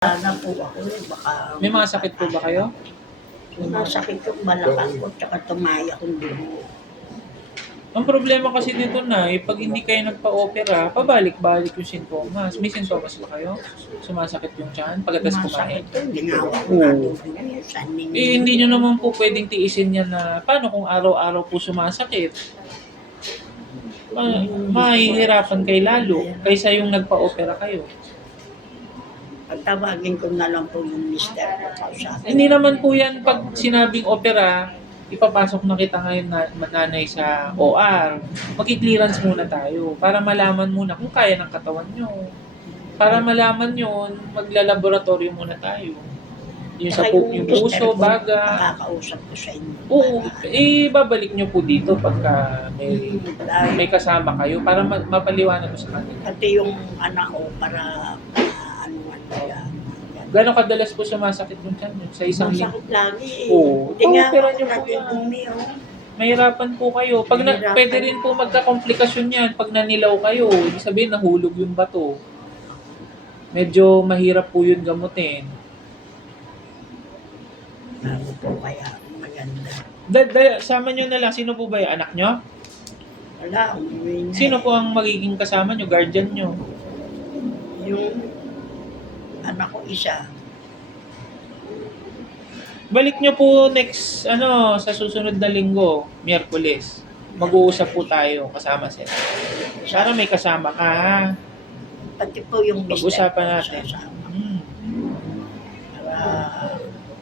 Sana po ako baka May mga sakit po ba kayo? masakit yung balakang ko tsaka tumaya kong dugo. Ang problema kasi dito na, pag hindi kayo nagpa-opera, pabalik-balik yung sintomas. May sintomas ba kayo? Sumasakit yung tiyan pagkatapos kumain? Masakit to, ginawa ko Oo. na dugo yun. Saning Hindi nyo naman po pwedeng tiisin yan na paano kung araw-araw po sumasakit? Mahihirapan kayo lalo kaysa yung nagpa-opera kayo. Pagtawagin ko na lang po yung mister ko kausapin. Hindi naman po yan pag sinabing opera, ipapasok na kita ngayon na nanay sa OR. Mag-clearance muna tayo para malaman muna kung kaya ng katawan nyo. Para malaman yun, maglalaboratorio muna tayo. Yung sa yung puso, baga. Nakakausap ko sa inyo. Oo, babalik nyo po dito pagka may kasama kayo para mapaliwanag mo sa kanila. Pati yung anak ko para ano kaya. Gano'ng kadalas po sumasakit yung tiyan nyo? Sa isang linggo? Masakit lagi eh. Oo. Hindi nga Opera ako nyo po yan. natutumi oh. Mahirapan po kayo. Pwede rin po magka-komplikasyon yan pag nanilaw kayo. Ibig sabihin, nahulog yung bato. Medyo mahirap po yun gamutin. Ako po kaya maganda. Sama nyo na lang. Sino po ba yung anak nyo? Wala, umuwi na. Sino po ang magiging kasama nyo? Guardian nyo? Yung anak ko isa. Balik nyo po next, sa susunod na linggo, Miyerkules. Mag-uusap po tayo kasama sila. Para may kasama ka, ha? Pati po yung mister Pag-usapan ko natin. sasama. Hmm. Para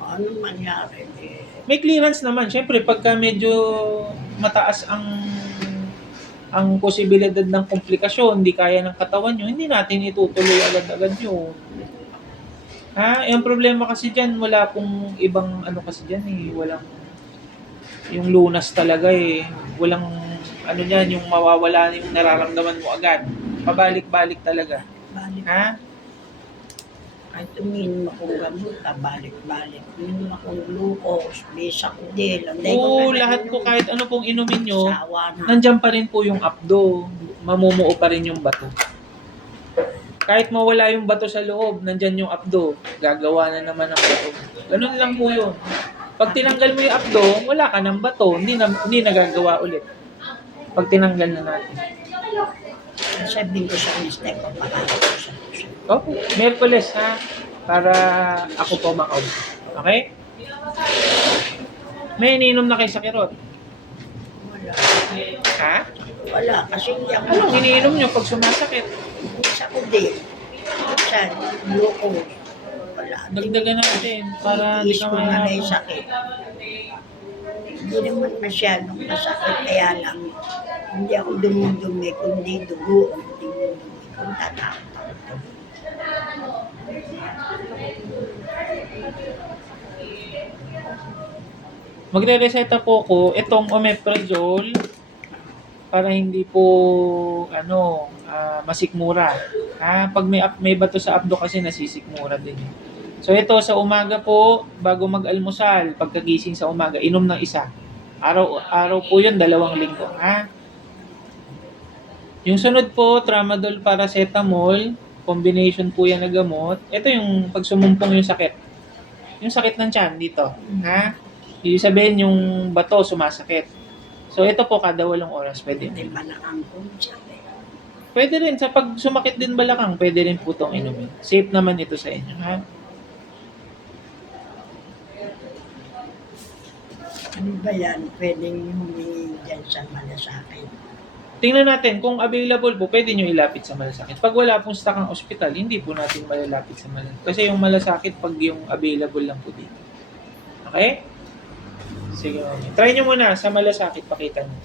ano mangyari eh. May clearance naman. Siyempre, pagka medyo mataas ang posibilidad ng komplikasyon, hindi kaya ng katawan nyo, hindi natin itutuloy agad-agad yun. Ha? Yung problema kasi dyan, wala pong ibang kasi dyan eh. Walang, yung lunas talaga eh. Walang, dyan, yung mawawala yung nararamdaman mo agad. Pabalik-balik talaga. Balik. Ha? Kahit uminom akong gamot, balik-balik. Uminom akong glucose, Bisacodil. Oo, lahat po kahit ano pong inumin nyo, Sawa na. nandyan pa rin po yung abdo. Mamumuo pa rin yung bato. Kahit mawala yung bato sa loob, nandyan yung abdo. Gagawa na naman ang bato. Ganun lang po yun. Pag tinanggal mo yung abdo, wala ka ng bato. Hindi nagagawa ulit. Pag tinanggal na natin. Sabihin ko sa mister ko, pakakausap ko siya. Okay, Miyerkules ha. Para ako po makausap. Okay? May ininom na kay sa kirot. Wala. Ha? Wala, kasi hindi ako Anong iniinom nyo pag sumasakit? Bisacodil. Minsan, glucose. Wala. Dagdagan natin para di Tiis ka ko na may mahirapan. sakit. Hindi naman masyadong masakit, kaya lang hindi ako dumudumi, kundi dugo ang dumudumi kung tatakot ako. Magre-reseta po ko itong omeprazole para hindi po masikmura. Pag may bato sa abdo kasi nasisikmura din. So ito sa umaga po, bago mag-almusal, pagkagising sa umaga, inom ng isa. Araw po 'yun, 2 linggo, ha? Yung sunod po, tramadol paracetamol, combination po yan na gamot. Ito yung pag sumumpong yung sakit. Yung sakit ng tiyan dito, ha? Ibig sabihin yung bato sumasakit. So ito po kada 8 oras pwede. Hindi malakang kong sabi. Pwede rin sa pag sumakit din balakang, pwede rin po itong inumin. Safe naman ito sa inyo, ha? Ano ba yan? Pwedeng humingi dyan sa malasakit. Tingnan natin kung available po, pwede nyo ilapit sa malasakit. Pag wala pong stock ang ospital, hindi po natin malalapit sa malasakit. Kasi yung malasakit pag yung available lang po dito. Okay? Sige, try nyo muna sa malasakit, pakita nyo.